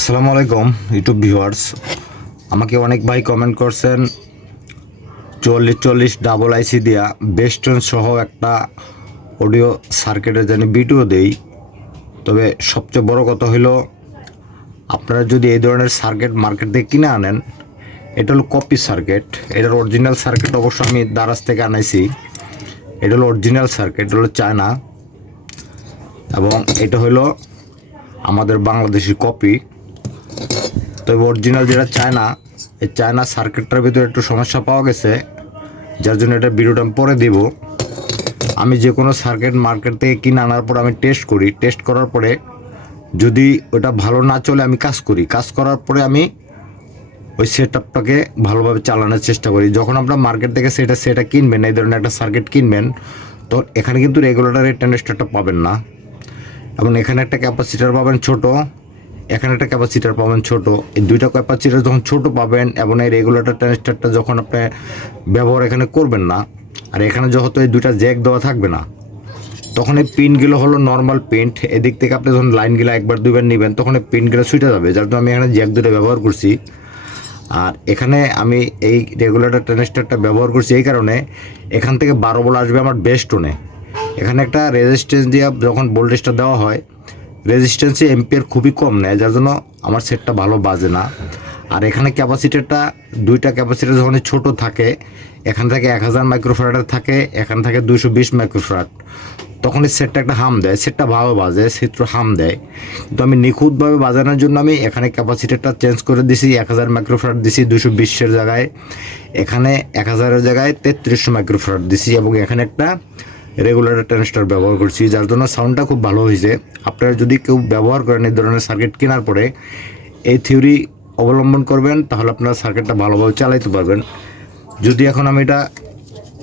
আসসালামু আলাইকুম YouTube viewers আমাকে অনেক ভাই কমেন্ট করছেন, চল্লিশ চল্লিশ ডাবল আইসি দিয়া বেস্টন সহ একটা অডিও সার্কিটের জানি ভিডিও দেই। তবে সবচেয়ে বড় কথা হলো আপনারা যদি এই ধরনের সার্কিট মার্কেট থেকে কিনে আনেন, এটা হলো কপি সার্কিট এটার অরিজিনাল সার্কিট অবশ্য আমি দারাজ থেকে আনাইছি। এটা হলো অরিজিনাল সার্কিট এটা হলো চায়না এবং এটা হলো আমাদের বাংলাদেশি কপি তবে অরিজিনাল যেটা চায়না এই চায়না সার্কিটটার ভিতরে একটু সমস্যা পাওয়া গেছে, যার জন্য এটা ভিডিওটা আমি পরে দেব। আমি যে কোনো সার্কিট মার্কেট থেকে কিনে আনার পর আমি টেস্ট করি। টেস্ট করার পরে যদি ওটা ভালো না চলে, আমি কাজ করি। কাজ করার পরে আমি ওই সেট আপটাকে ভালোভাবে চালানোর চেষ্টা করি। যখন আপনার মার্কেট থেকে সেটা সেটা কিনবেন, এই ধরনের একটা সার্কিট কিনবেন, তো এখানে কিন্তু রেগুলেটারের টেন্ডেস্টারটা পাবেন না। এবং এখানে একটা ক্যাপাসিটার পাবেন ছোট। এখানে একটা ক্যাপাসিটার পাবেন ছোট। এই দুইটা ক্যাপাসিটার যখন ছোট পাবেন এবং এই রেগুলেটর ট্রানজিস্টারটা যখন আপনি ব্যবহার এখানে করবেন না, আর এখানে যখন এই দুইটা জ্যাক দেওয়া থাকবে না, তখন এই পিনগুলো হলো নর্মাল পেন্ট এদিক থেকে আপনি যখন লাইনগুলো একবার দুইবার নেবেন, তখন এই পিনগুলো ছুটে যাবে। যার জন্য আমি এখানে জ্যাক দুটো ব্যবহার করছি। আর এখানে আমি এই রেগুলেটর ট্রানজিস্টারটা ব্যবহার করছি এই কারণে এখান থেকে বারো বল আসবে আমার বেস্ট টোনে এখানে একটা রেজিস্ট্যান্স দিয়ে যখন ভোল্টেজটা দেওয়া হয় রেজিস্ট্যান্সে এম্পিয়ার খুবই কম নেয়, যার জন্য আমার সেটটা ভালো বাজে না। আর এখানে ক্যাপাসিটারটা, দুইটা ক্যাপাসিটার যখন ছোট থাকে, এখান থেকে এক হাজার মাইক্রোফ্রাটার থাকে, এখান থেকে দুশো বিশ মাইক্রোফ্রাট তখন এই সেটটা একটা হাম দেয়, সেটটা ভালো বাজে, সেটটা হাম দেয়। কিন্তু আমি নিখুঁতভাবে বাজানোর জন্য আমি এখানে ক্যাপাসিটারটা চেঞ্জ করে দিছি, এক হাজার মাইক্রোফ্রাট দিছি দুশো বিশের জায়গায়। এখানে এক হাজারের জায়গায় তেত্রিশশো মাইক্রোফ্রাট দিছি এবং এখানে একটা রেগুলেটর ট্রানজিস্টার ব্যবহার করছি, যার জন্য সাউন্ডটা খুব ভালো হয়েছে। আপনারা যদি কেউ ব্যবহার করেন এই ধরনের সার্কিট কেনার পরে, এই থিওরি অবলম্বন করবেন, তাহলে আপনারা সার্কিটটা ভালোভাবে চালাইতে পারবেন। যদি এখন আমি এটা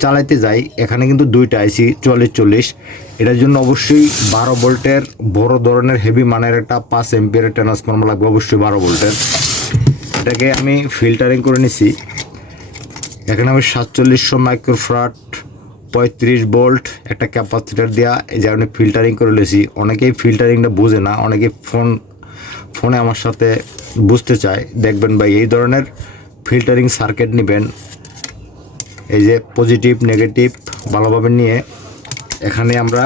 চালাইতে যাই, এখানে কিন্তু দুইটা আইসি চল্লিশ চল্লিশ। এটার জন্য অবশ্যই বারো ভোল্টের বড় ধরনের হেভি মানের একটা পাঁচ এমপিয়ারের ট্রান্সফর্মার লাগবে, অবশ্যই বারো ভোল্টের। এটাকে আমি ফিল্টারিং করে নিছি। এখানে আমি সাতচল্লিশশো মাইক্রোফ্রাট পঁয়ত্রিশ ভোল্ট একটা ক্যাপাসিটার দেওয়া এই যে আমি ফিল্টারিং করে লেছি। অনেকেই ফিল্টারিংটা বোঝে না, অনেকেই ফোন ফোনে আমার সাথে বুঝতে চায়। দেখবেন ভাই, এই ধরনের ফিল্টারিং সার্কিট নেবেন, এই যে পজিটিভ নেগেটিভ ভালোভাবে নিয়ে এখানে আমরা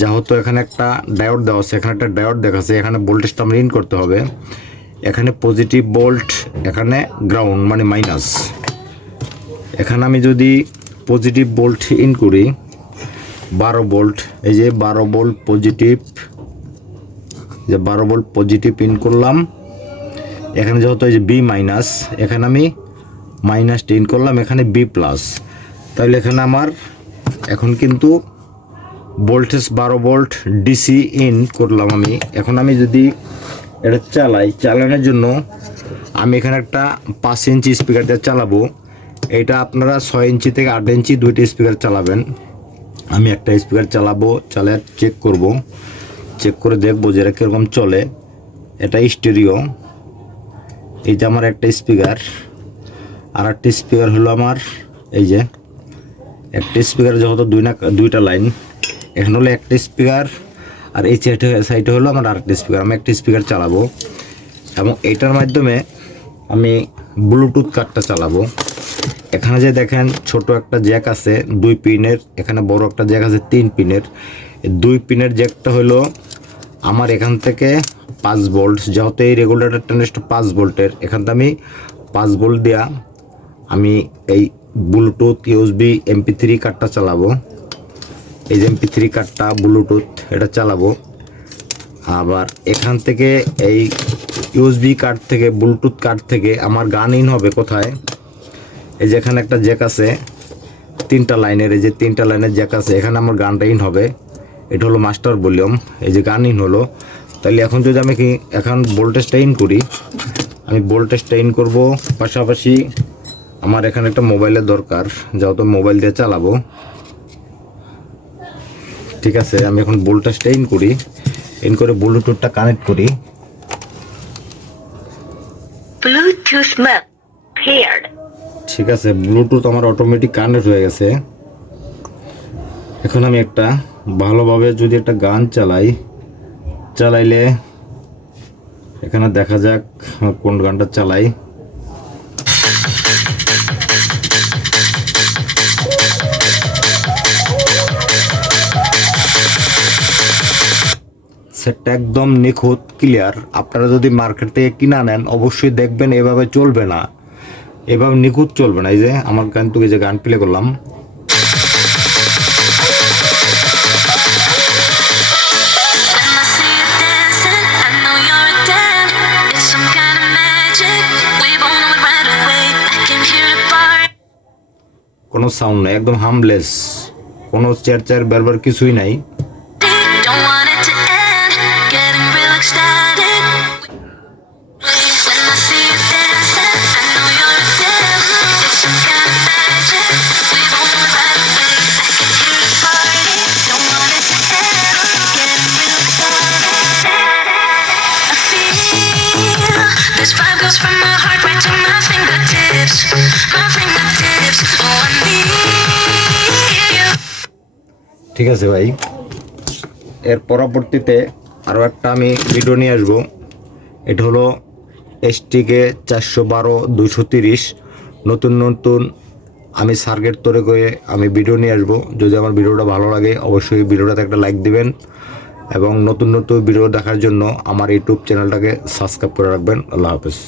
যা হতো এখানে একটা ডায়োড দেওয়া আছে, এখানে একটা ডায়োড দেখাচ্ছে, এখানে ভোল্টেজটা আমরা ইন করতে হবে। এখানে পজিটিভ ভোল্ট এখানে গ্রাউন্ড মানে মাইনাস এখানে আমি যদি পজিটিভ বোল্ট ইন করি, বারো বোল্ট এই যে বারো বোল্ট পজিটিভ যে বারো বোল্ট পজিটিভ ইন করলাম। এখানে যেহেতু এই যে বি মাইনাস এখানে আমি মাইনাস ইন করলাম, এখানে বি প্লাস তাহলে এখানে আমার এখন কিন্তু ভোল্টেজ বারো ভোল্ট ডিসি ইন করলাম আমি। এখন আমি যদি এটা চালাই, চালানোর জন্য আমি এখানে একটা পাঁচ ইঞ্চি স্পিকার দিয়ে চালাবো। এটা আপনারা ছয় ইঞ্চি থেকে আট ইঞ্চি দুইটা স্পিকার চালাবেন। আমি একটা স্পিকার চালাবো চালিয়ে চেক করব। চেক করে দেখব যে কীরকম চলে। এটা স্টেরিও এই যে আমার একটা স্পিকার আর একটা স্পিকার হলো আমার, এই যে একটা স্পিকার যেহেতু দুই না, দুইটা লাইন এখানে হলো একটা স্পিকার আর এই সাইডে সাইডে হলো আমার আরেকটা স্পিকার আমি একটা স্পিকার চালাবো। এবং এইটার মাধ্যমে আমি ব্লুটুথ কার্ডটা চালাবো। এখানে যে দেখেন ছোট একটা জ্যাক আছে, দুই পিনের, এখানে বড় একটা জ্যাক আছে, তিন পিনের। দুই পিনের জ্যাকটা হলো আমার এখান থেকে পাঁচ ভোল্ট, যেহেতু এই রেগুলেটর টেনিসটা পাঁচ বোল্টের এখান থেকে আমি পাঁচ বোল্ট দেওয়া আমি এই ব্লুটুথ ইউএসবি এমপি থ্রি কার্ডটা চালাবো। এই যে এমপি থ্রি কার্ডটা ব্লুটুথ এটা চালাবো। আবার এখান থেকে এই ইউএসবি কার্ড থেকে ব্লুটুথ কার্ড থেকে আমার গান ইন হবে কোথায়? এই যে এখানে একটা জ্যাক আছে, তিনটা লাইনের, এই যে তিনটা লাইনের জ্যাক আছে, এখানে আমার গানটা ইন হবে। এটা হলো মাস্টার ভলিউম, এই যে গান ইন হলো। তাহলে এখন যদি আমি কি এখন ভোল্টেজটা ইন করি, আমি ভোল্টেজটা ইন করব, পাশাপাশি আমার এখানে একটা মোবাইলের দরকার, যেহেতু মোবাইল দিয়ে চালাবো। ঠিক আছে, আমি এখন ভোল্টেজটা ইন করি, ইন করে ব্লুটুথটা কানেক্ট করি। Bluetooth mode paired. ঠিক আছে ব্লুটুথ আমার অটোমেটিক কানেক্ট হয়ে গেছে। এখন আমি একটা ভালোভাবে যদি একটা গান চালাই, চালাইলে এখানে দেখা যাক কোন গানটা চালাই। সেটটা একদম নিখুঁত ক্লিয়ার আপনারা যদি মার্কেট থেকে কিনা নেন, অবশ্যই দেখবেন এভাবে চলবে না। এভাবে নিখুঁত চলবে না। এই যে আমার গান তুকে যে গান প্লে করলাম। কোনো সাউন্ড নাই, একদম হামলেস কোনো চেয়ার চেয়ার বারবার কিছুই নাই। ঠিক আছে ভাই। এর পরবর্তীতে আরও একটা আমি ভিডিও নিয়ে আসব। এটা হলো এসটিকে চারশো বারো দুশো তিরিশ। নতুন নতুন আমি সার্কেট তৈরি করে আমি ভিডিও নিয়ে আসব। যদি আমার ভিডিওটা ভালো লাগে, অবশ্যই ভিডিওটাতে একটা লাইক দিবেন। এবং নতুন নতুন ভিডিও দেখার জন্য আমার ইউটিউব চ্যানেলটাকে সাবস্ক্রাইব করে রাখবেন। আল্লাহ হাফেজ।